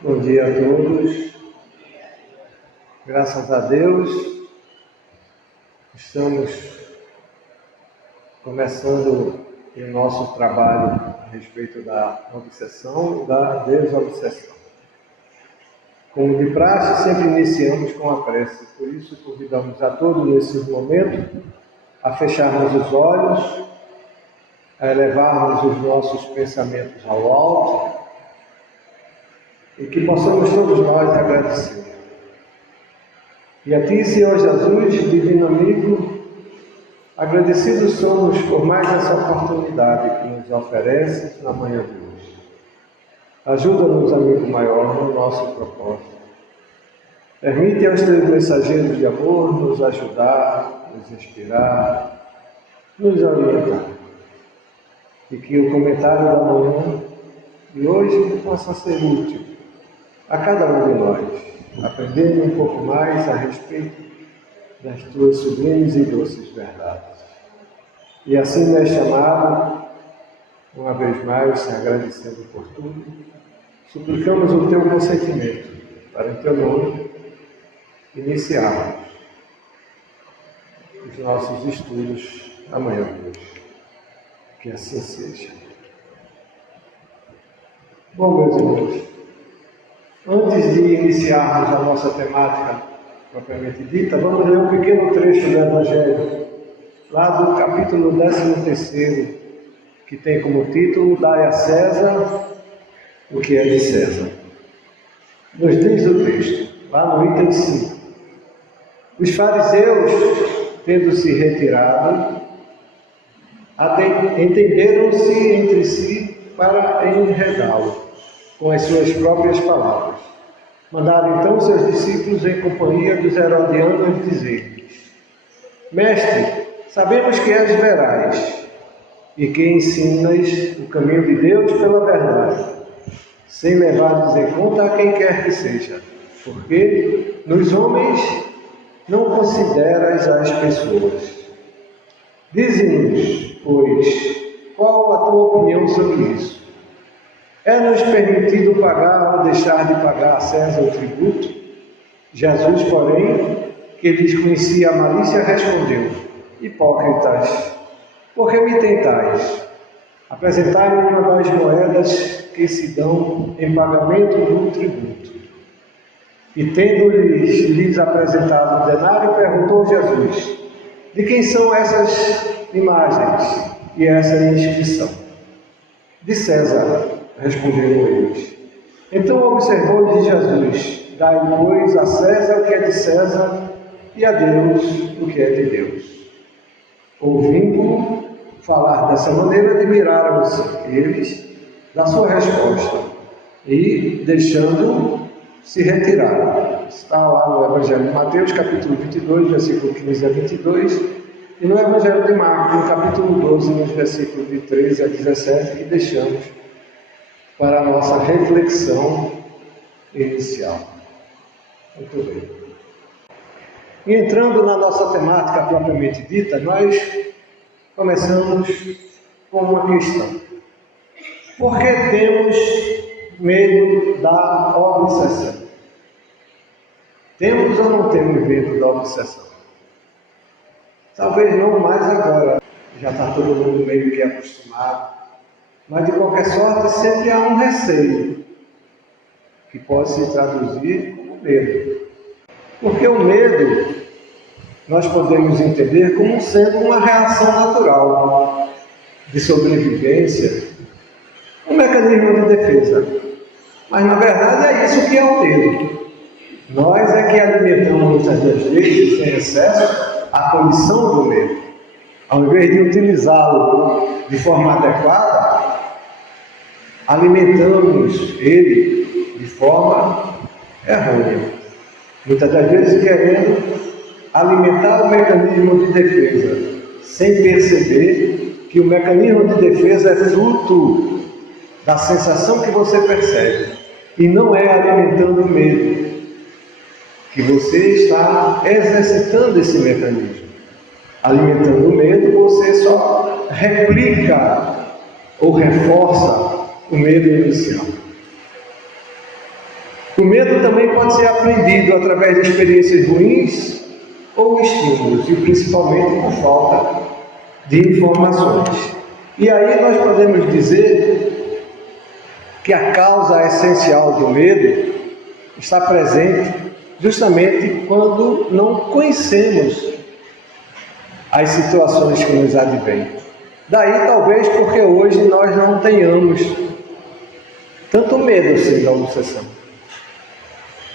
Bom dia a todos. Graças a Deus, estamos começando o nosso trabalho a respeito da obsessão e da desobsessão. Como de praxe, sempre iniciamos com a prece, por isso convidamos a todos nesse momento a fecharmos os olhos, a elevarmos os nossos pensamentos ao alto e que possamos todos nós agradecer. E a Ti, Senhor Jesus, Divino Amigo, agradecidos somos por mais essa oportunidade que nos ofereces na manhã de hoje. Ajuda-nos, amigo maior, no nosso propósito. Permite aos Teus mensageiros de amor nos ajudar, nos inspirar, nos orientar. E que o comentário da manhã de hoje possa ser útil a cada um de nós, aprendendo um pouco mais a respeito das Tuas sublimes e doces verdades. E assim, neste amado, uma vez mais, te agradecendo por tudo, suplicamos o Teu consentimento para, em Teu nome, iniciarmos os nossos estudos amanhã de hoje. Que assim seja. Bom, meus irmãos, antes de iniciarmos a nossa temática propriamente dita, vamos ler um pequeno trecho do Evangelho, lá do capítulo 13º, que tem como título Dai a César o que é de César. Nos diz o texto, lá no item 5. Os fariseus, tendo se retirado, entenderam-se entre si para enredá-lo com as suas próprias palavras. Mandaram então seus discípulos em companhia dos herodianos dizer-lhes: Mestre, sabemos que és veraz e que ensinas o caminho de Deus pela verdade, sem levardes em conta a quem quer que seja, porque nos homens não consideras as pessoas. Dize-nos, pois, qual a tua opinião sobre isso? É-nos permitido pagar ou deixar de pagar a César o tributo? Jesus, porém, que lhes conhecia a malícia, respondeu: Hipócritas, por que me tentais? Apresentai-me uma das moedas que se dão em pagamento do tributo. E tendo-lhes apresentado o denário, perguntou Jesus: De quem são essas imagens e essa inscrição? De César, responderam eles. Então observou-lhes Jesus: Dai, pois, a César o que é de César e a Deus o que é de Deus. Ouvindo falar dessa maneira, admiraram-se eles da sua resposta e, deixando, se retiraram. Está lá no Evangelho de Mateus, capítulo 22, versículo 15 a 22, e no Evangelho de Marcos, no capítulo 12, nos versículos de 13 a 17, que deixamos para a nossa reflexão inicial. Muito bem. E entrando na nossa temática propriamente dita, nós começamos com uma questão. Por que temos medo da obsessão? Temos ou não temos medo da obsessão? Talvez não mais agora, já está todo mundo meio que acostumado, mas de qualquer sorte sempre há um receio, que pode se traduzir como medo. Porque o medo nós podemos entender como sendo uma reação natural de sobrevivência, um mecanismo de defesa. Mas na verdade é isso que é o medo. Nós é que alimentamos muitas das vezes, em excesso, a condição do medo. Ao invés de utilizá-lo de forma adequada, alimentamos ele de forma errônea. Muitas das vezes querendo alimentar o mecanismo de defesa, sem perceber que o mecanismo de defesa é fruto da sensação que você percebe, e não é alimentando o medo que você está exercitando esse mecanismo. Alimentando o medo, você só replica ou reforça o medo inicial. O medo também pode ser aprendido através de experiências ruins ou estímulos, e principalmente por falta de informações. E aí nós podemos dizer que a causa essencial do medo está presente justamente quando não conhecemos as situações que nos advêm. Daí talvez porque hoje nós não tenhamos tanto medo assim da obsessão.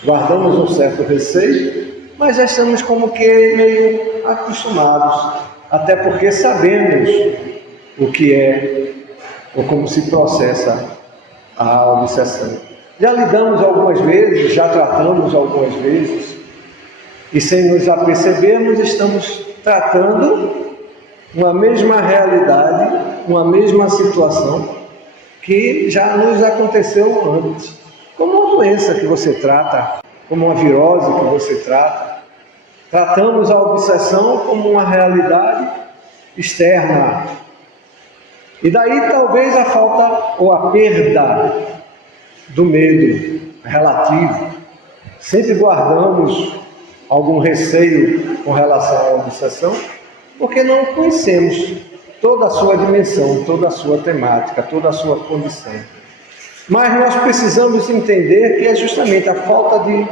Guardamos um certo receio, mas já estamos como que meio acostumados, até porque sabemos o que é ou como se processa a obsessão. Já lidamos algumas vezes, já tratamos algumas vezes, e sem nos apercebermos estamos tratando uma mesma realidade, uma mesma situação que já nos aconteceu antes. Como uma doença que você trata, como uma virose que você trata, tratamos a obsessão como uma realidade externa. E daí talvez a falta ou a perda do medo relativo. Sempre guardamos algum receio com relação à obsessão, porque não conhecemos toda a sua dimensão, toda a sua temática, toda a sua condição. Mas nós precisamos entender que é justamente a falta de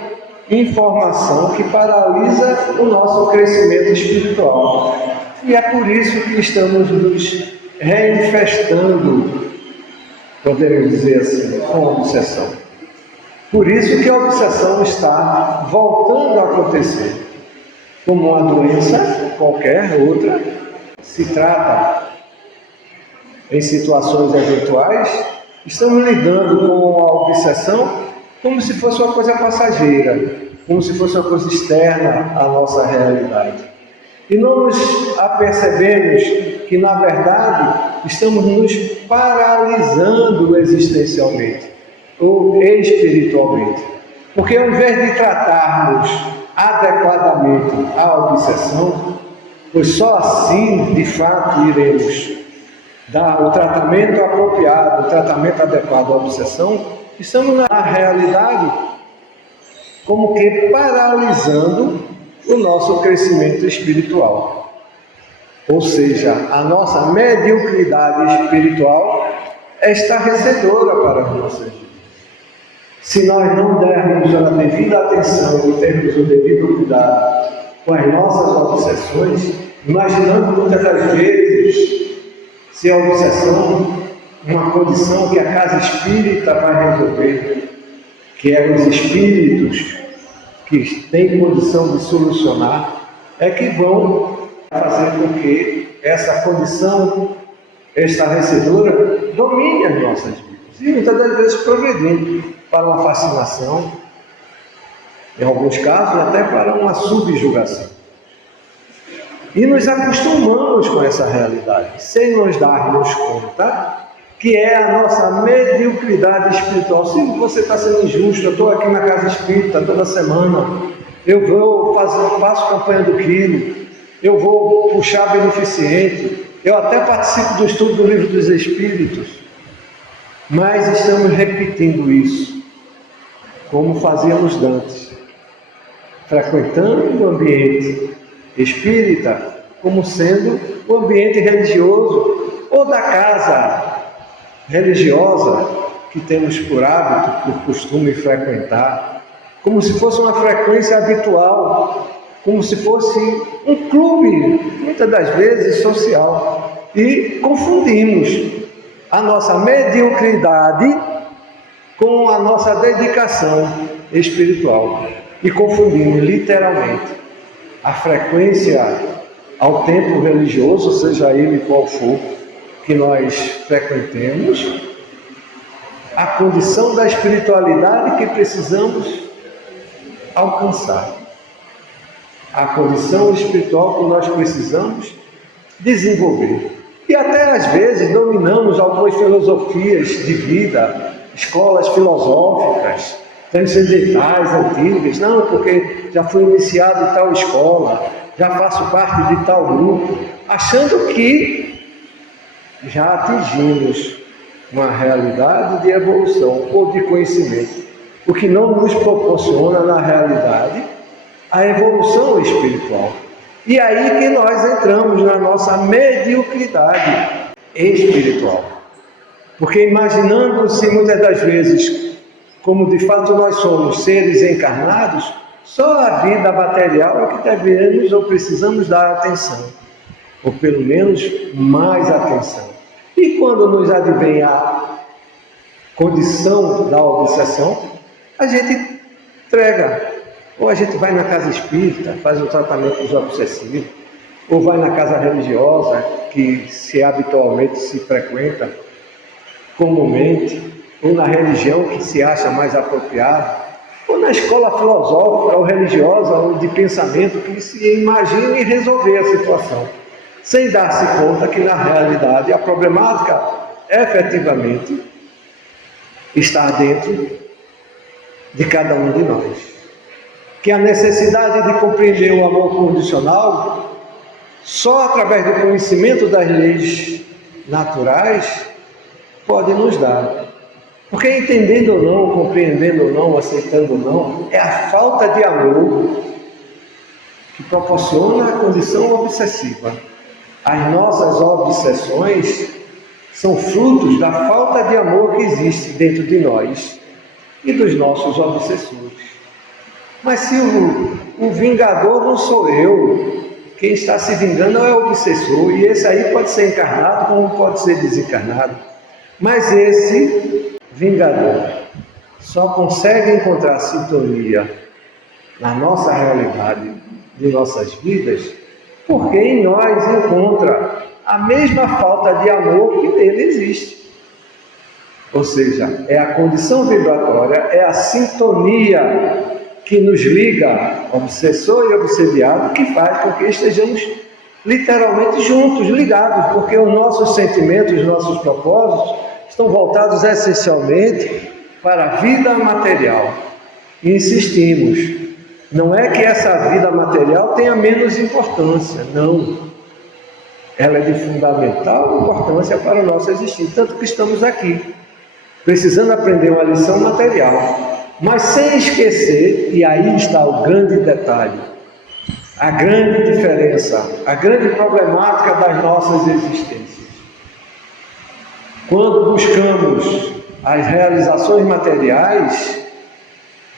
informação que paralisa o nosso crescimento espiritual. E é por isso que estamos nos reinfestando, podemos dizer assim, com a obsessão. Por isso que a obsessão está voltando a acontecer. Como uma doença, qualquer outra, se trata em situações eventuais, estamos lidando com a obsessão como se fosse uma coisa passageira, como se fosse uma coisa externa à nossa realidade. E não nos apercebemos que, na verdade, estamos nos paralisando existencialmente ou espiritualmente. Porque ao invés de tratarmos adequadamente a obsessão, pois só assim, de fato, iremos dar o tratamento apropriado, o tratamento adequado à obsessão, estamos na realidade como que paralisando o nosso crescimento espiritual. Ou seja, a nossa mediocridade espiritual é estarrecedora para as nossas vidas. Se nós não dermos a devida atenção e termos o devido cuidado com as nossas obsessões, imaginando muitas das vezes se a obsessão uma condição que a casa espírita vai resolver, que é os espíritos que têm condição de solucionar, é que vão fazer com que essa condição estarrecedora domine as nossas vidas. E muitas das vezes progredindo para uma fascinação, em alguns casos até para uma subjugação. E nos acostumamos com essa realidade, sem nos darmos conta que é a nossa mediocridade espiritual. Se você está sendo injusto, eu estou aqui na casa espírita toda semana, eu vou faço campanha do quilo, eu vou puxar beneficente, eu até participo do estudo do Livro dos Espíritos, mas estamos repetindo isso, como fazíamos antes, frequentando o ambiente espírita como sendo o ambiente religioso ou da casa religiosa que temos por hábito, por costume frequentar, como se fosse uma frequência habitual, como se fosse um clube, muitas das vezes social, e confundimos a nossa mediocridade com a nossa dedicação espiritual e confundimos literalmente a frequência ao templo religioso, seja ele qual for, que nós frequentemos, a condição da espiritualidade que precisamos alcançar, a condição espiritual que nós precisamos desenvolver. E até às vezes dominamos algumas filosofias de vida, escolas filosóficas, transcendentais, antigas, não, porque já fui iniciado em tal escola, já faço parte de tal grupo, achando que já atingimos uma realidade de evolução ou de conhecimento o que não nos proporciona, na realidade, a evolução espiritual. E aí que nós entramos na nossa mediocridade espiritual. Porque imaginando-se muitas das vezes como de fato nós somos seres encarnados, só a vida material é que devemos ou precisamos dar atenção, ou pelo menos mais atenção. E quando nos advém a condição da obsessão, a gente entrega. Ou a gente vai na casa espírita, faz o tratamento dos obsessivos, ou vai na casa religiosa, que se habitualmente se frequenta comumente, ou na religião que se acha mais apropriada, ou na escola filosófica ou religiosa ou de pensamento que se imagine resolver a situação, sem dar-se conta que na realidade a problemática efetivamente está dentro de cada um de nós. Que a necessidade de compreender o amor condicional só através do conhecimento das leis naturais pode nos dar. Porque entendendo ou não, compreendendo ou não, aceitando ou não, é a falta de amor que proporciona a condição obsessiva. As nossas obsessões são frutos da falta de amor que existe dentro de nós e dos nossos obsessores. Mas se o vingador não sou eu, quem está se vingando é o obsessor, e esse aí pode ser encarnado como pode ser desencarnado. Mas esse vingador só consegue encontrar sintonia na nossa realidade de nossas vidas porque em nós encontra a mesma falta de amor que nele existe. Ou seja, é a condição vibratória, é a sintonia que nos liga, obsessor e obsediado, que faz com que estejamos literalmente juntos, ligados, porque os nossos sentimentos, os nossos propósitos estão voltados essencialmente para a vida material. E insistimos, não é que essa vida material tenha menos importância, não. Ela é de fundamental importância para o nosso existir, tanto que estamos aqui, precisando aprender uma lição material, mas sem esquecer, e aí está o grande detalhe, a grande diferença, a grande problemática das nossas existências. Quando buscamos as realizações materiais,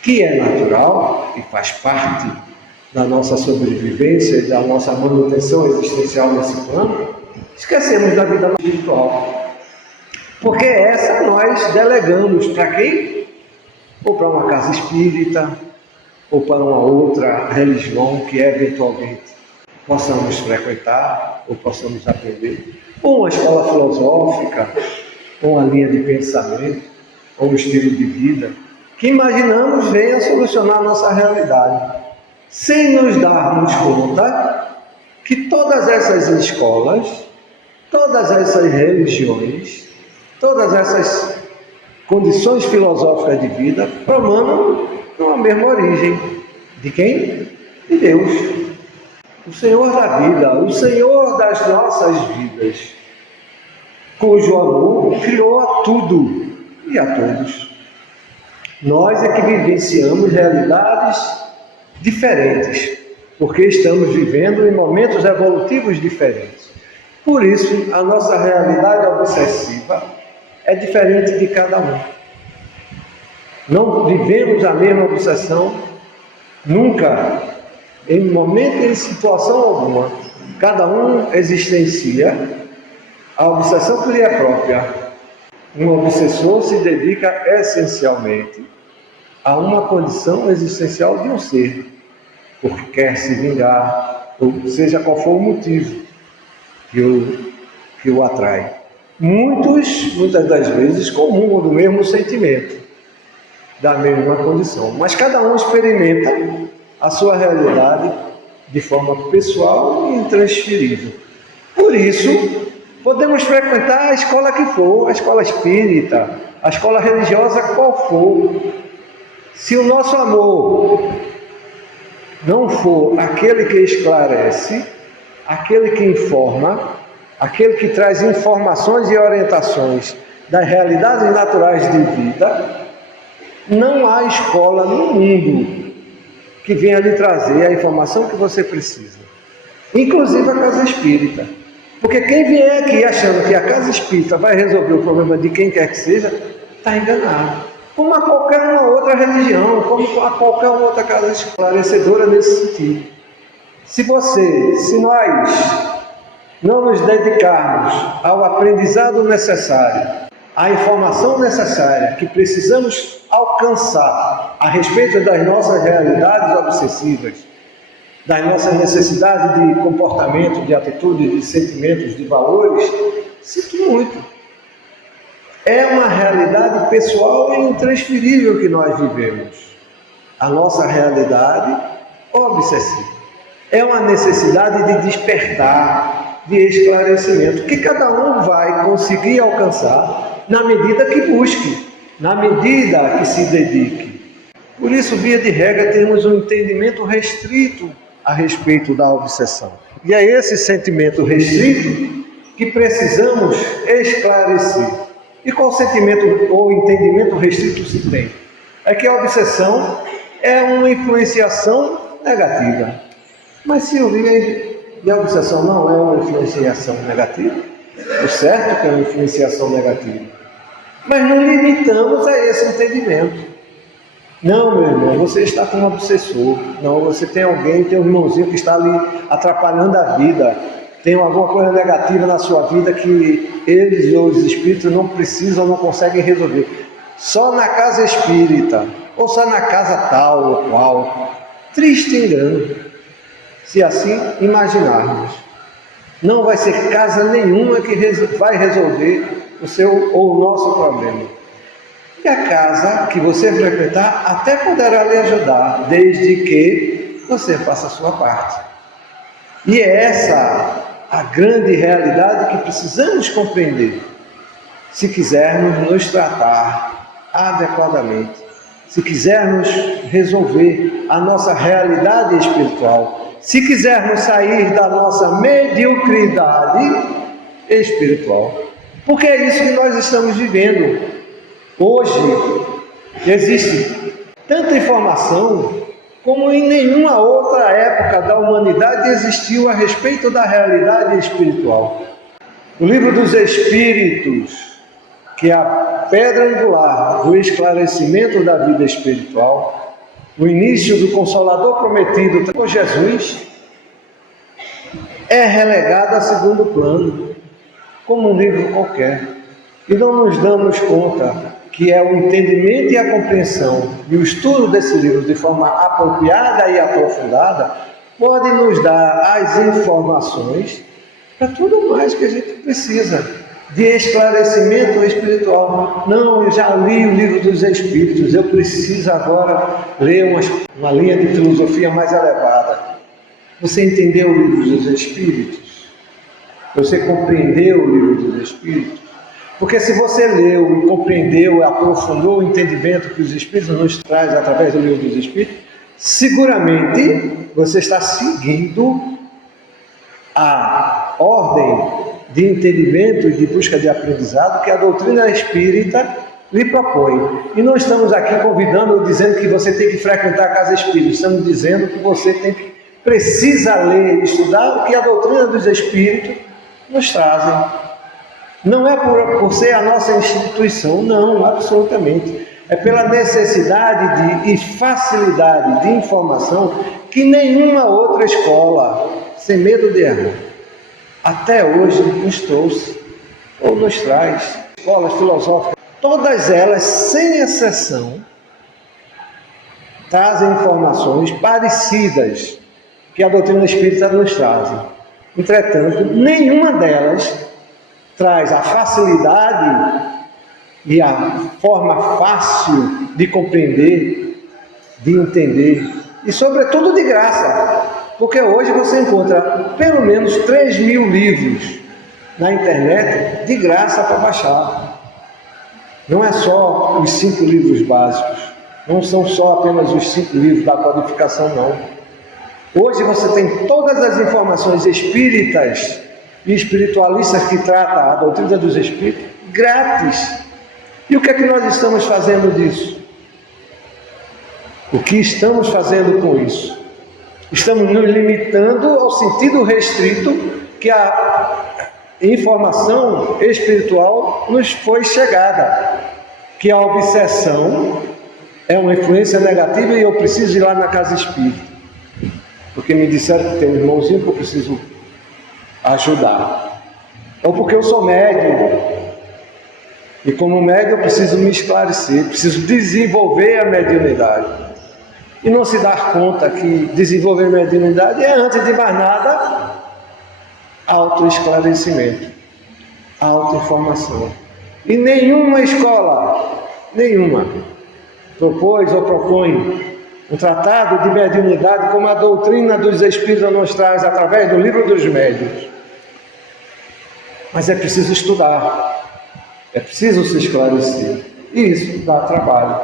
que é natural e faz parte da nossa sobrevivência e da nossa manutenção existencial nesse plano, esquecemos da vida espiritual. Porque essa nós delegamos para quem? Ou para uma casa espírita, ou para uma outra religião que eventualmente possamos frequentar, ou possamos aprender, ou uma escola filosófica, ou uma linha de pensamento, ou um estilo de vida, que imaginamos venha solucionar a nossa realidade, sem nos darmos conta que todas essas escolas, todas essas religiões, todas essas condições filosóficas de vida promanam uma mesma origem. De quem? De Deus. O Senhor da vida, o Senhor das nossas vidas, cujo amor criou a tudo e a todos. Nós é que vivenciamos realidades diferentes, porque estamos vivendo em momentos evolutivos diferentes. Por isso, a nossa realidade obsessiva é diferente de cada um. Não vivemos a mesma obsessão nunca, em momento e em situação alguma. Cada um existencia a obsessão que lhe é própria. Um obsessor se dedica essencialmente a uma condição existencial de um ser, porque quer se vingar, ou seja qual for o motivo que o atrai. Muitas das vezes comungam do mesmo sentimento, da mesma condição, mas cada um experimenta a sua realidade de forma pessoal e intransferível. Por isso, podemos frequentar a escola que for, a escola espírita, a escola religiosa qual for. Se o nosso amor não for aquele que esclarece, aquele que informa, aquele que traz informações e orientações das realidades naturais de vida, Não há escola no mundo que venha lhe trazer a informação que você precisa, inclusive a casa espírita. Porque quem vier aqui achando que a casa espírita vai resolver o problema de quem quer que seja, está enganado. Como a qualquer uma outra religião, como a qualquer outra casa esclarecedora nesse sentido. Se nós não nos dedicarmos ao aprendizado necessário, à informação necessária que precisamos alcançar a respeito das nossas realidades obsessivas, das nossas necessidades de comportamento, de atitude, de sentimentos, de valores, sinto muito. É uma realidade pessoal e intransferível que nós vivemos. A nossa realidade obsessiva. É uma necessidade de despertar, de esclarecimento, que cada um vai conseguir alcançar na medida que busque, na medida que se dedique. Por isso, via de regra, temos um entendimento restrito a respeito da obsessão. E é esse sentimento restrito que precisamos esclarecer. E qual sentimento ou entendimento restrito se tem? É que a obsessão é uma influenciação negativa. Mas se eu vi, e a obsessão não é uma influenciação negativa, o certo é que é uma influenciação negativa. Mas não limitamos a esse entendimento. Não, meu irmão, você está com um obsessor. Não, você tem alguém, tem um irmãozinho que está ali atrapalhando a vida. Tem alguma coisa negativa na sua vida que eles ou os espíritos não precisam, não conseguem resolver. Só na casa espírita, ou só na casa tal ou qual. Triste engano, se assim imaginarmos. Não vai ser casa nenhuma que vai resolver o seu ou o nosso problema. E a casa que você frequentar até poderá lhe ajudar, desde que você faça a sua parte. E é essa a grande realidade que precisamos compreender, se quisermos nos tratar adequadamente, se quisermos resolver a nossa realidade espiritual, se quisermos sair da nossa mediocridade espiritual. Porque é isso que nós estamos vivendo. Hoje existe tanta informação como em nenhuma outra época da humanidade existiu a respeito da realidade espiritual. O Livro dos Espíritos, que é a pedra angular do esclarecimento da vida espiritual, o início do Consolador prometido por Jesus, é relegado a segundo plano, como um livro qualquer. E não nos damos conta que é o entendimento e a compreensão e o estudo desse livro de forma apropriada e aprofundada pode nos dar as informações para tudo mais que a gente precisa de esclarecimento espiritual. Não, eu já li o Livro dos Espíritos, eu preciso agora ler uma linha de filosofia mais elevada. Você entendeu o Livro dos Espíritos? Você compreendeu o Livro dos Espíritos? Porque se você leu, compreendeu, aprofundou o entendimento que os Espíritos nos trazem através do Livro dos Espíritos, seguramente você está seguindo a ordem de entendimento e de busca de aprendizado que a doutrina espírita lhe propõe. E não estamos aqui convidando ou dizendo que você tem que frequentar a casa espírita, estamos dizendo que você precisa ler e estudar o que a doutrina dos Espíritos nos trazem. Não é por ser a nossa instituição, não, absolutamente. É pela necessidade e facilidade de informação que nenhuma outra escola, sem medo de errar, até hoje nos trouxe, ou nos traz, escolas filosóficas. Todas elas, sem exceção, trazem informações parecidas que a doutrina espírita nos traz. Entretanto, nenhuma delas traz a facilidade e a forma fácil de compreender, de entender e, sobretudo, de graça. Porque hoje você encontra pelo menos 3.000 livros na internet de graça para baixar. Não é só os 5 livros básicos, não são só apenas os 5 livros da codificação, não. Hoje você tem todas as informações espíritas e espiritualistas que tratam a doutrina dos Espíritos grátis. E o que é que nós estamos fazendo disso? O que estamos fazendo com isso? Estamos nos limitando ao sentido restrito que a informação espiritual nos foi chegada, que a obsessão é uma influência negativa e eu preciso ir lá na casa espírita, porque me disseram que tem um irmãozinho que eu preciso ajudar, ou porque eu sou médium, e como médium eu preciso me esclarecer, preciso desenvolver a mediunidade, e não se dar conta que desenvolver a mediunidade é, antes de mais nada, autoesclarecimento, autoinformação. E nenhuma escola, nenhuma, propôs ou propõe um tratado de mediunidade como a doutrina dos Espíritos nos traz através do livro dos médiuns. Mas é preciso estudar, é preciso se esclarecer, e isso dá trabalho.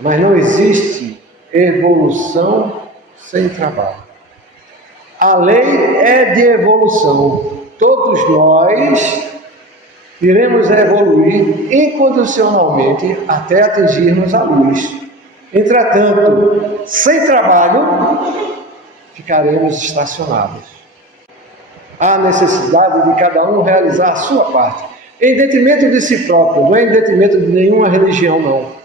Mas não existe evolução sem trabalho. A lei é de evolução. Todos nós iremos evoluir incondicionalmente até atingirmos a luz. Entretanto, sem trabalho, ficaremos estacionados. Há necessidade de cada um realizar a sua parte, em detrimento de si próprio, não é em detrimento de nenhuma religião, não.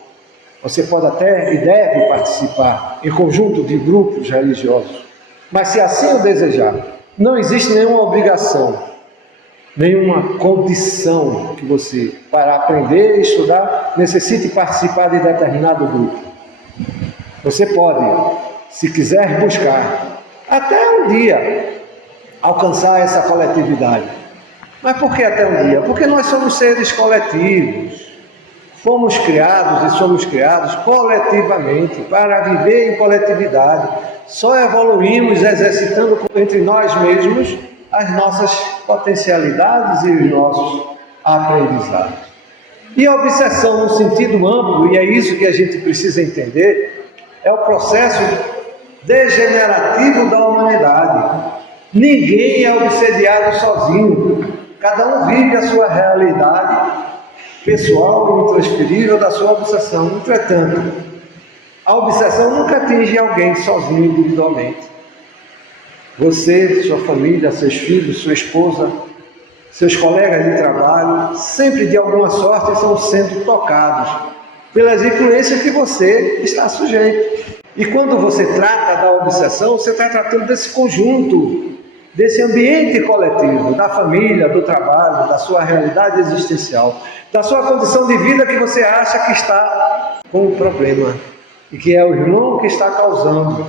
Você pode até e deve participar em conjunto de grupos religiosos, mas se assim o desejar, não existe nenhuma obrigação, nenhuma condição que você, para aprender e estudar, necessite participar de determinado grupo. Você pode, se quiser buscar, até um dia, alcançar essa coletividade. Mas por que até um dia? Porque nós somos seres coletivos. Fomos criados e somos criados coletivamente, para viver em coletividade. Só evoluímos exercitando entre nós mesmos as nossas potencialidades e os nossos aprendizados. E a obsessão no sentido amplo, e é isso que a gente precisa entender, é o processo degenerativo da humanidade. Ninguém é obsediado sozinho. Cada um vive a sua realidade pessoal e intransferível da sua obsessão. Entretanto, a obsessão nunca atinge alguém sozinho, individualmente. Você, sua família, seus filhos, sua esposa, seus colegas de trabalho, sempre de alguma sorte estão sendo tocados pelas influências que você está sujeito. E quando você trata da obsessão, você está tratando desse conjunto, desse ambiente coletivo, da família, do trabalho, da sua realidade existencial, da sua condição de vida que você acha que está com o problema, e que é o irmão que está causando,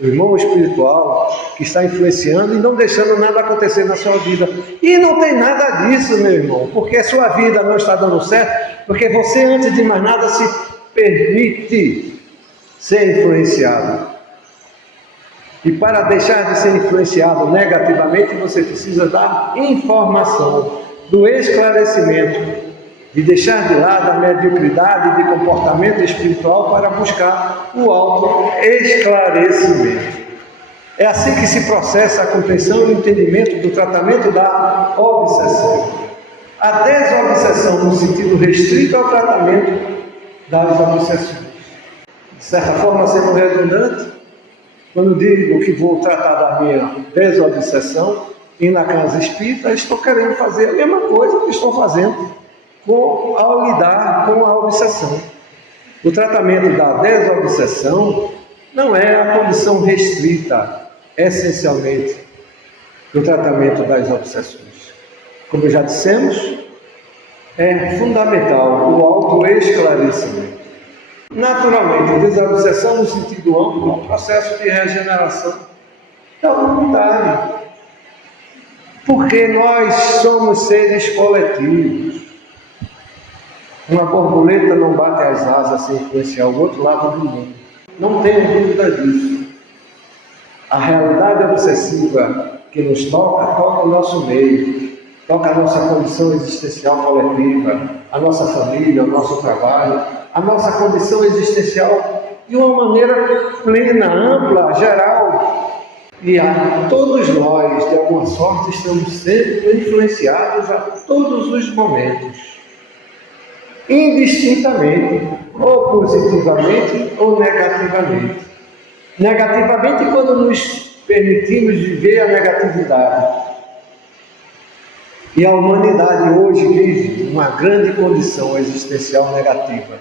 o irmão espiritual que está influenciando e não deixando nada acontecer na sua vida. E não tem nada disso, meu irmão, porque a sua vida não está dando certo, porque você, antes de mais nada, se permite ser influenciado. E para deixar de ser influenciado negativamente, você precisa da informação, do esclarecimento, de deixar de lado a mediocridade de comportamento espiritual para buscar o auto-esclarecimento. É assim que se processa a compreensão e o entendimento do tratamento da obsessão. A desobsessão, no sentido restrito ao tratamento das obsessões. De certa forma, sendo redundante, quando digo que vou tratar da minha desobsessão, e na casa espírita, estou querendo fazer a mesma coisa que estou fazendo ao lidar com a obsessão. O tratamento da desobsessão não é a condição restrita, essencialmente, do tratamento das obsessões. Como já dissemos, é fundamental o autoesclarecimento. Naturalmente, a desobsessão no sentido amplo é um processo de regeneração da humanidade, porque nós somos seres coletivos. Uma borboleta não bate as asas sem influenciar o outro lado do mundo. Não tenho dúvida disso. A realidade obsessiva que nos toca o nosso meio, toca a nossa condição existencial coletiva, a nossa família, o nosso trabalho, a nossa condição existencial de uma maneira plena, ampla, geral. E a todos nós, de alguma sorte, estamos sendo influenciados a todos os momentos, indistintamente, ou positivamente ou negativamente. Negativamente, quando nos permitimos viver a negatividade. E a humanidade hoje vive uma grande condição existencial negativa,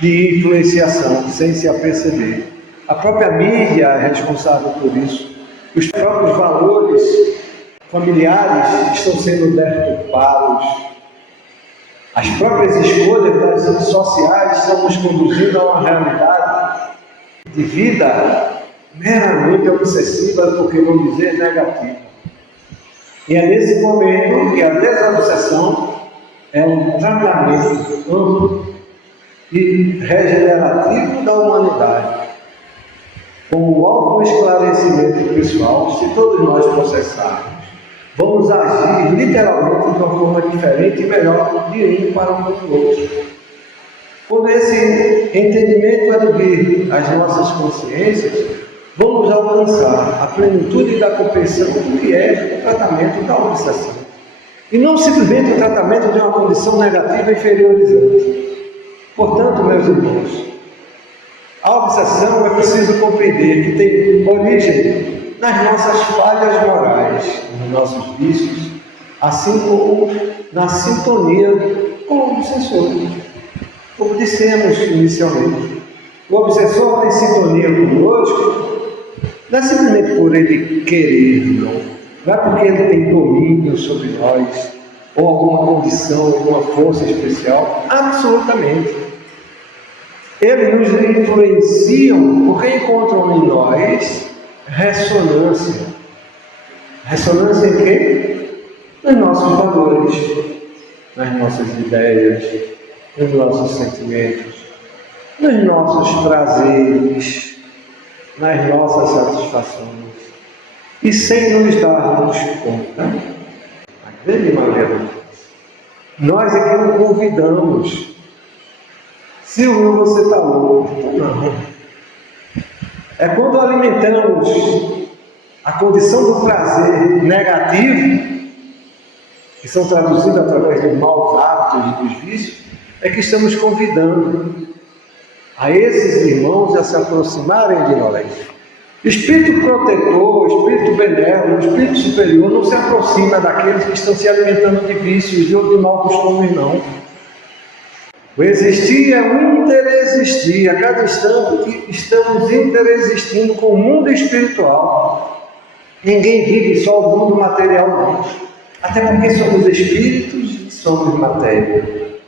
de influenciação, sem se aperceber. A própria mídia é responsável por isso. Os próprios valores familiares estão sendo deturpados. As próprias escolhas das redes sociais estão nos conduzindo a uma realidade de vida meramente obsessiva, por que não dizer negativa. E é nesse momento que a desobsessão é um tratamento amplo e regenerativo da humanidade. Com o autoesclarecimento pessoal, se todos nós processarmos, vamos agir literalmente de uma forma diferente e melhor de um para o outro. Quando esse entendimento advir às nossas consciências, vamos alcançar a plenitude da compreensão do que é o tratamento da obsessão. E não simplesmente o tratamento de uma condição negativa inferiorizante. Portanto, meus irmãos, a obsessão é preciso compreender que tem origem nas nossas falhas morais, nos nossos vícios, assim como na sintonia com o obsessor. Como dissemos inicialmente, o obsessor tem sintonia conosco, não é simplesmente por ele querer, não é porque ele tem domínio sobre nós, ou alguma condição, alguma força especial, absolutamente. Eles nos influenciam porque encontram em nós ressonância. Ressonância em quê? Nos nossos valores, nas nossas ideias, nos nossos sentimentos, nos nossos prazeres, nas nossas satisfações. E sem nos darmos conta, a grande maneira, nós é que o convidamos. Silvio, você está louco? Não. É quando alimentamos a condição do prazer negativo, que são traduzidos através dos maus hábitos e dos vícios, é que estamos convidando a esses irmãos a se aproximarem de nós. Espírito protetor, espírito benévolo, espírito superior não se aproxima daqueles que estão se alimentando de vícios ou de mau costumes, não. O existir é um interexistir. A cada instante estamos interexistindo com o mundo espiritual. Ninguém vive só o mundo material, não. Até porque somos espíritos e somos matéria.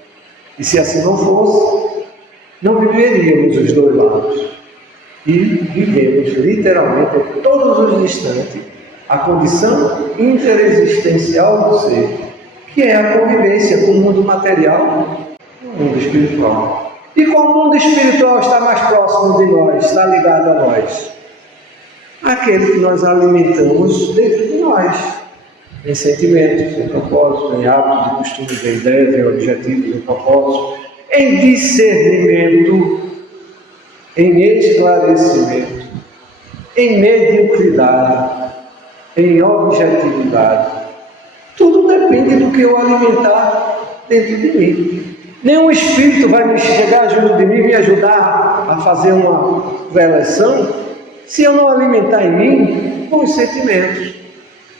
E se assim não fosse, não viveríamos os dois lados. E vivemos literalmente a todos os instantes a condição interexistencial do ser, que é a convivência com o mundo material e o mundo espiritual. E como o mundo espiritual está mais próximo de nós, está ligado a nós? Aquele que nós alimentamos dentro de nós, em sentimentos, em propósitos, em hábitos, em costumes, em ideias, em objetivos, em propósitos, em discernimento, em esclarecimento, em mediocridade, em objetividade. Tudo depende do que eu alimentar dentro de mim. Nenhum espírito vai me chegar junto de mim e me ajudar a fazer uma preleção se eu não alimentar em mim os sentimentos.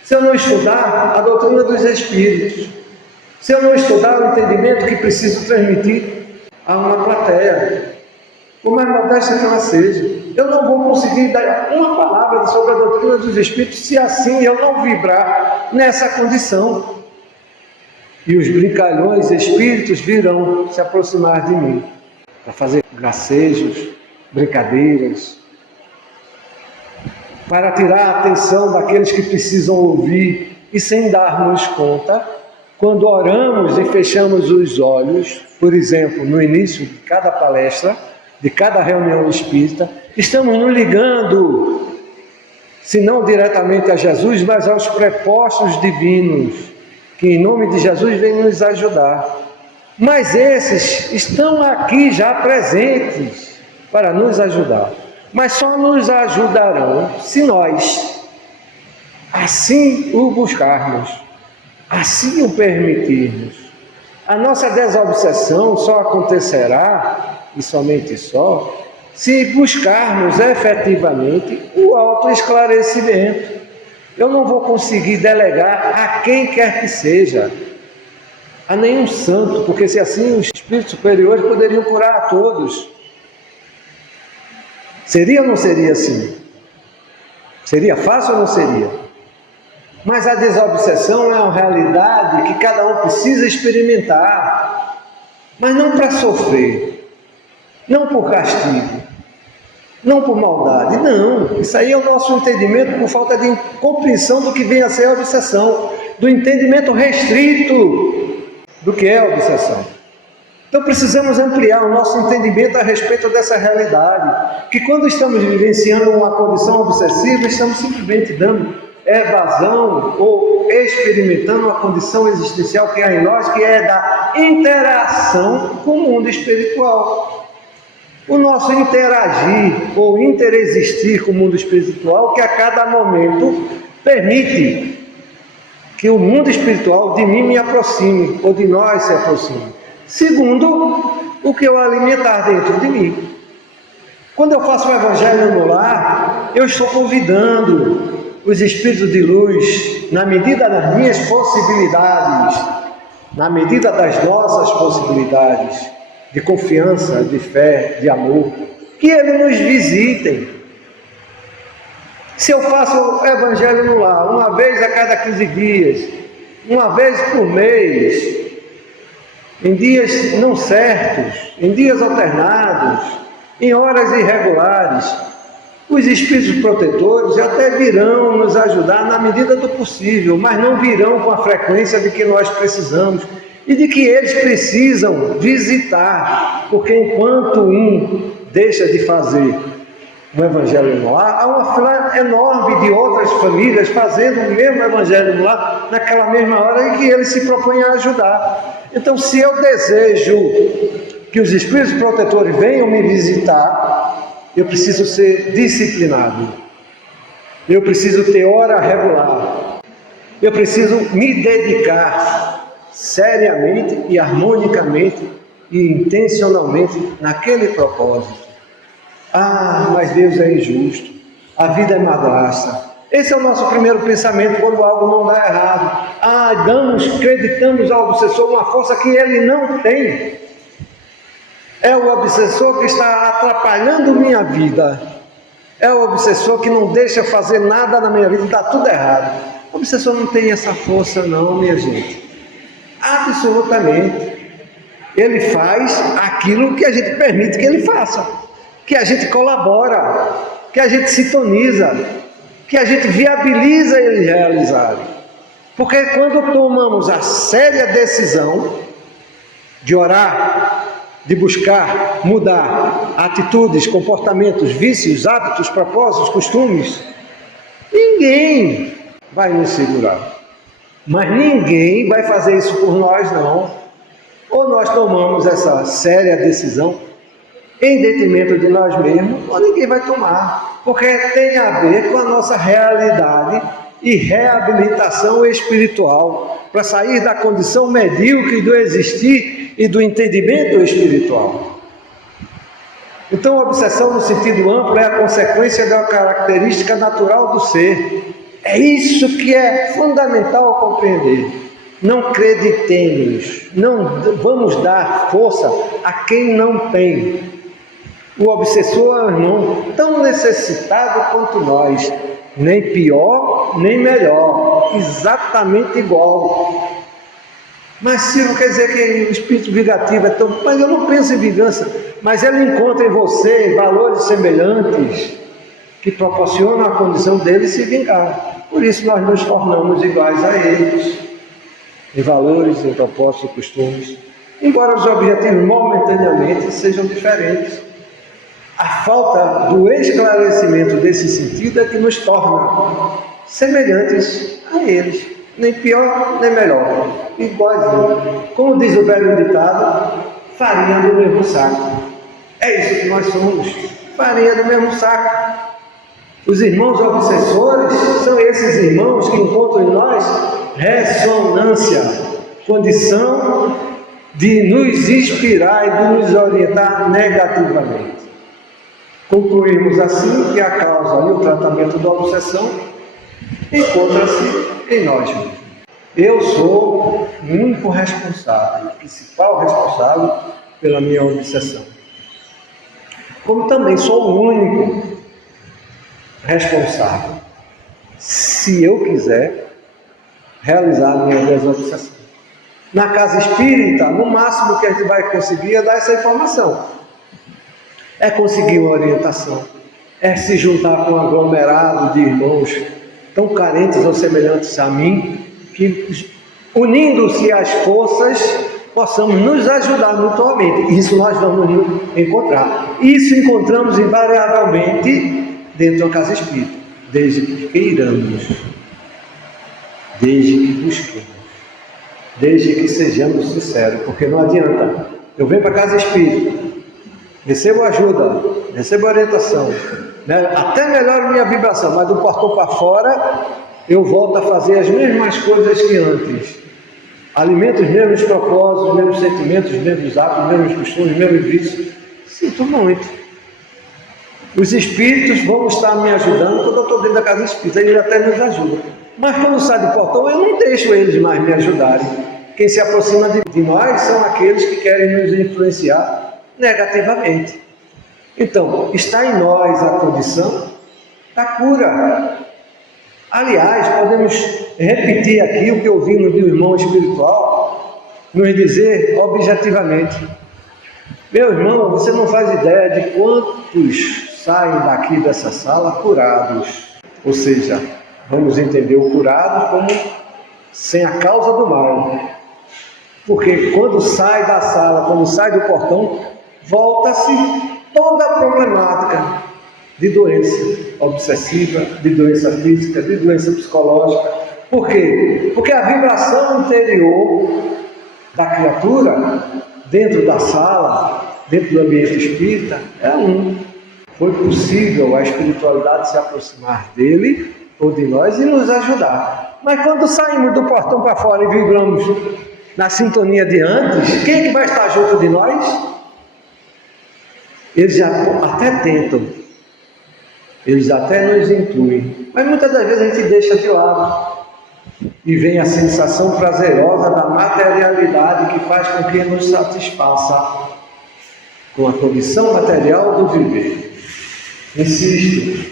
Se eu não estudar a doutrina dos espíritos. Se eu não estudar o entendimento que preciso transmitir a uma plateia, por mais modesta que ela seja, eu não vou conseguir dar uma palavra sobre a doutrina dos espíritos se assim eu não vibrar nessa condição. E os brincalhões espíritos virão se aproximar de mim para fazer gracejos, brincadeiras, para tirar a atenção daqueles que precisam ouvir. E sem darmos conta, quando oramos e fechamos os olhos, por exemplo, no início de cada palestra, de cada reunião espírita, estamos nos ligando, se não diretamente a Jesus, mas aos prepostos divinos, que em nome de Jesus vêm nos ajudar. Mas esses estão aqui já presentes para nos ajudar. Mas só nos ajudarão se nós assim o buscarmos, assim o permitirmos. A nossa desobsessão só acontecerá e somente só, se buscarmos efetivamente o autoesclarecimento. Eu não vou conseguir delegar a quem quer que seja, a nenhum santo, porque se assim os espíritos superiores poderiam curar a todos. Seria ou não seria assim? Seria fácil ou não seria? Mas a desobsessão é uma realidade que cada um precisa experimentar, mas não para sofrer, não por castigo, não por maldade, não. Isso aí é o nosso entendimento por falta de compreensão do que vem a ser a obsessão, do entendimento restrito do que é a obsessão. Então precisamos ampliar o nosso entendimento a respeito dessa realidade, que quando estamos vivenciando uma condição obsessiva, estamos simplesmente dando evasão ou experimentando uma condição existencial que há em nós, que é da interação com o mundo espiritual. O nosso interagir ou interexistir com o mundo espiritual, que a cada momento permite que o mundo espiritual de mim me aproxime, ou de nós se aproxime, segundo o que eu alimentar dentro de mim. Quando eu faço o Evangelho no lar, eu estou convidando os espíritos de luz, na medida das minhas possibilidades, na medida das nossas possibilidades, de confiança, de fé, de amor, que eles nos visitem. Se eu faço o Evangelho no lar, uma vez a cada 15 dias, uma vez por mês, em dias não certos, em dias alternados, em horas irregulares, os espíritos protetores até virão nos ajudar na medida do possível, mas não virão com a frequência de que nós precisamos e de que eles precisam visitar, porque enquanto um deixa de fazer o Evangelho no lar, há uma fila enorme de outras famílias fazendo o mesmo Evangelho no lar naquela mesma hora em que ele se propõe a ajudar. Então, se eu desejo que os espíritos protetores venham me visitar, eu preciso ser disciplinado, eu preciso ter hora regular, eu preciso me dedicar seriamente e harmonicamente e intencionalmente naquele propósito. Ah, mas Deus é injusto, a vida é madrasta. Esse é o nosso primeiro pensamento quando algo não dá errado. Ah, acreditamos ao obsessor uma força que ele não tem. É o obsessor que está atrapalhando minha vida. É o obsessor que não deixa fazer nada na minha vida, está tudo errado. O obsessor não tem essa força não, minha gente. Absolutamente. Ele faz aquilo que a gente permite que ele faça, que a gente colabora, que a gente sintoniza, que a gente viabiliza ele realizar. Porque quando tomamos a séria decisão de orar, de buscar mudar atitudes, comportamentos, vícios, hábitos, propósitos, costumes, ninguém vai nos segurar. Mas ninguém vai fazer isso por nós, não. Ou nós tomamos essa séria decisão em detrimento de nós mesmos, ou ninguém vai tomar, porque tem a ver com a nossa realidade e reabilitação espiritual, para sair da condição medíocre do existir e do entendimento espiritual. Então, a obsessão no sentido amplo é a consequência da característica natural do ser. É isso que é fundamental compreender. Não acreditemos, não vamos dar força a quem não tem. O obsessor é um irmão tão necessitado quanto nós, nem pior, nem melhor, exatamente igual. Mas se não quer dizer que o espírito vingativo é tão... Mas eu não penso em vingança, mas ele encontra em você valores semelhantes que proporcionam a condição dele se vingar. Por isso nós nos tornamos iguais a eles, em valores, em propósitos e costumes, embora os objetivos momentaneamente sejam diferentes. A falta do esclarecimento desse sentido é que nos torna semelhantes a eles, nem pior nem melhor, iguaizinho. Como diz o velho ditado, farinha do mesmo saco. É isso que nós somos, farinha do mesmo saco. Os irmãos obsessores são esses irmãos que encontram em nós ressonância, condição de nos inspirar e de nos orientar negativamente. Concluímos assim que a causa e o tratamento da obsessão encontra-se em nós mesmos. Eu sou o único responsável, o principal responsável pela minha obsessão. Como também sou o único responsável, se eu quiser, realizar a minha desobsessão. Na casa espírita, no máximo que a gente vai conseguir é dar essa informação. É conseguir uma orientação. É se juntar com um aglomerado de irmãos tão carentes ou semelhantes a mim, que unindo-se às forças, possamos nos ajudar mutuamente. Isso nós vamos encontrar. Isso encontramos invariavelmente dentro da casa espírita, desde que queiramos, desde que busquemos, desde que sejamos sinceros, porque não adianta. Eu venho para a casa espírita, recebo ajuda, recebo orientação, né? Até melhora minha vibração, mas do portão para fora eu volto a fazer as mesmas coisas que antes. Alimento os mesmos propósitos, os mesmos sentimentos, os mesmos hábitos, os mesmos costumes, os mesmos vícios. Sinto muito. Os espíritos vão estar me ajudando quando eu estou dentro da casa espírita, eles até nos ajudam. Mas quando sai do portão, eu não deixo eles mais me ajudarem. Quem se aproxima de nós são aqueles que querem nos influenciar negativamente. Então, está em nós a condição da cura. Aliás, podemos repetir aqui o que ouvimos do irmão espiritual, nos dizer objetivamente: meu irmão, você não faz ideia de quantos saem daqui dessa sala curados. Ou seja, vamos entender o curado como sem a causa do mal. Porque quando sai da sala, quando sai do portão, volta-se toda a problemática de doença obsessiva, de doença física, de doença psicológica. Por quê? Porque a vibração interior da criatura, dentro da sala, dentro do ambiente espírita, é um. Foi possível a espiritualidade se aproximar dele ou de nós e nos ajudar. Mas quando saímos do portão para fora e vibramos na sintonia de antes, quem é que vai estar junto de nós? Eles já até tentam, eles até nos intuem, mas muitas das vezes a gente deixa de lado e vem a sensação prazerosa da materialidade que faz com que nos satisfaça com a condição material do viver. Insisto,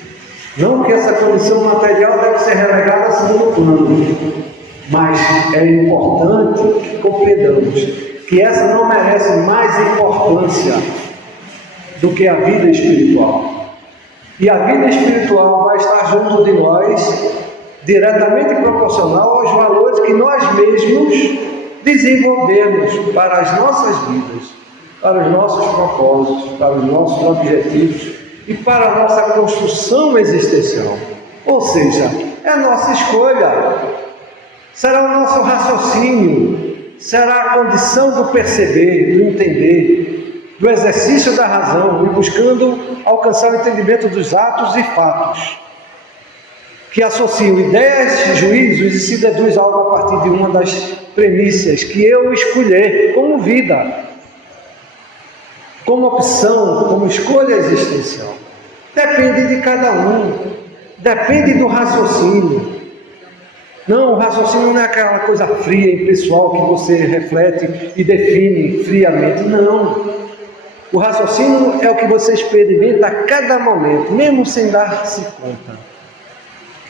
não que essa condição material deve ser relegada a segundo plano, mas é importante que compreendamos que essa não merece mais importância do que a vida espiritual. E a vida espiritual vai estar junto de nós, diretamente proporcional aos valores que nós mesmos desenvolvemos para as nossas vidas, para os nossos propósitos, para os nossos objetivos e para a nossa construção existencial. Ou seja, é a nossa escolha, será o nosso raciocínio, será a condição do perceber, do entender, do exercício da razão e buscando alcançar o entendimento dos atos e fatos, que associam ideias, juízos e se deduz algo a partir de uma das premissas que eu escolher como vida, como opção, como escolha existencial. Depende de cada um, depende do raciocínio. Não, o raciocínio não é aquela coisa fria e pessoal que você reflete e define friamente, não. O raciocínio é o que você experimenta a cada momento, mesmo sem dar-se conta.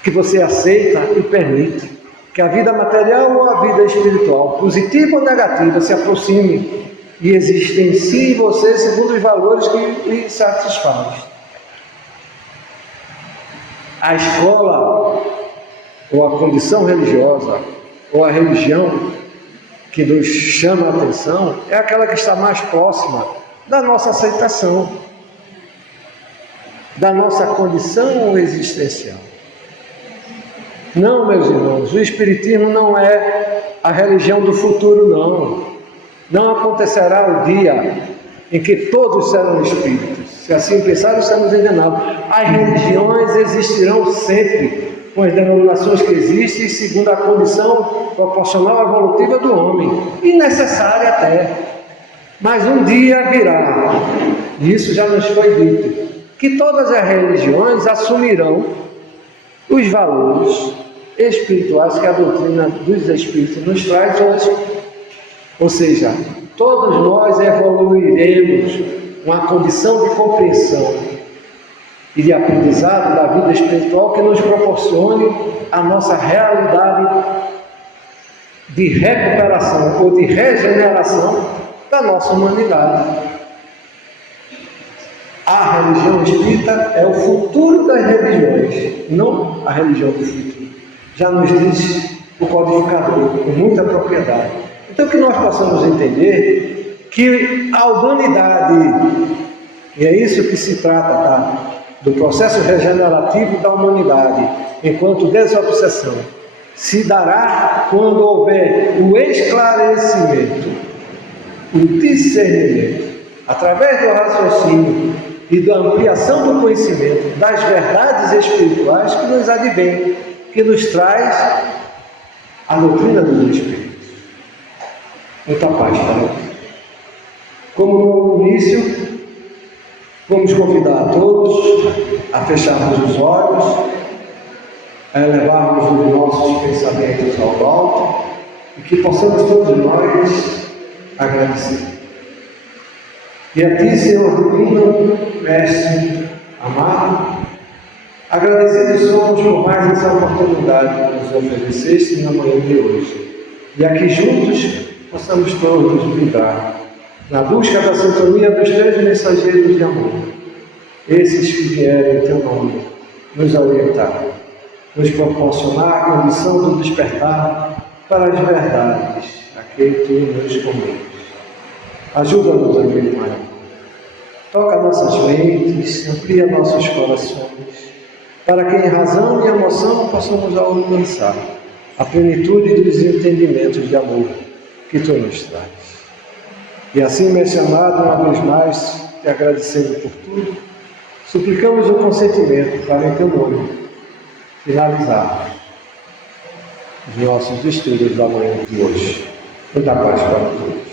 Que você aceita e permite que a vida material ou a vida espiritual, positiva ou negativa, se aproxime e existencie em você segundo os valores que lhe satisfazem. A escola, ou a condição religiosa, ou a religião que nos chama a atenção, é aquela que está mais próxima da nossa aceitação, da nossa condição existencial. Não, meus irmãos, o Espiritismo não é a religião do futuro, não. Não acontecerá o dia em que todos serão espíritas. Se assim pensarem, estamos enganados. As religiões existirão sempre, com as denominações que existem, segundo a condição proporcional evolutiva do homem, e necessária até. Mas um dia virá, e isso já nos foi dito, que todas as religiões assumirão os valores espirituais que a doutrina dos Espíritos nos traz hoje. Ou seja, todos nós evoluiremos uma condição de compreensão e de aprendizado da vida espiritual que nos proporcione a nossa realidade de recuperação ou de regeneração da nossa humanidade. A religião espírita é o futuro das religiões, não a religião do futuro. Já nos diz o codificador, com muita propriedade. Então, que nós possamos entender que a humanidade, e é isso que se trata do processo regenerativo da humanidade, enquanto desobsessão, se dará quando houver o esclarecimento, o discernimento, através do raciocínio e da ampliação do conhecimento das verdades espirituais que nos advém, que nos traz a doutrina dos Espíritos. Muita paz para nós. Como no início, vamos convidar a todos a fecharmos os olhos, a elevarmos os nossos pensamentos ao alto e que possamos todos nós agradecer. E a Ti, Senhor Divino, Mestre amado, agradecidos somos por mais essa oportunidade que nos ofereceste na manhã de hoje. E aqui juntos possamos todos vibrar na busca da sintonia dos três mensageiros de amor, esses que vieram em Teu nome nos orientar, nos proporcionar a condição do despertar para as verdades a que Tu nos convidas. Ajuda-nos, amigo maior. Toca nossas mentes, amplia nossos corações, para que em razão e emoção possamos alcançar a plenitude dos entendimentos de amor que Tu nos traz. E assim mencionado uma vez mais, te agradecendo por tudo, suplicamos o consentimento para em Teu nome finalizarmos os nossos estudos da manhã de hoje. Muita paz para todos.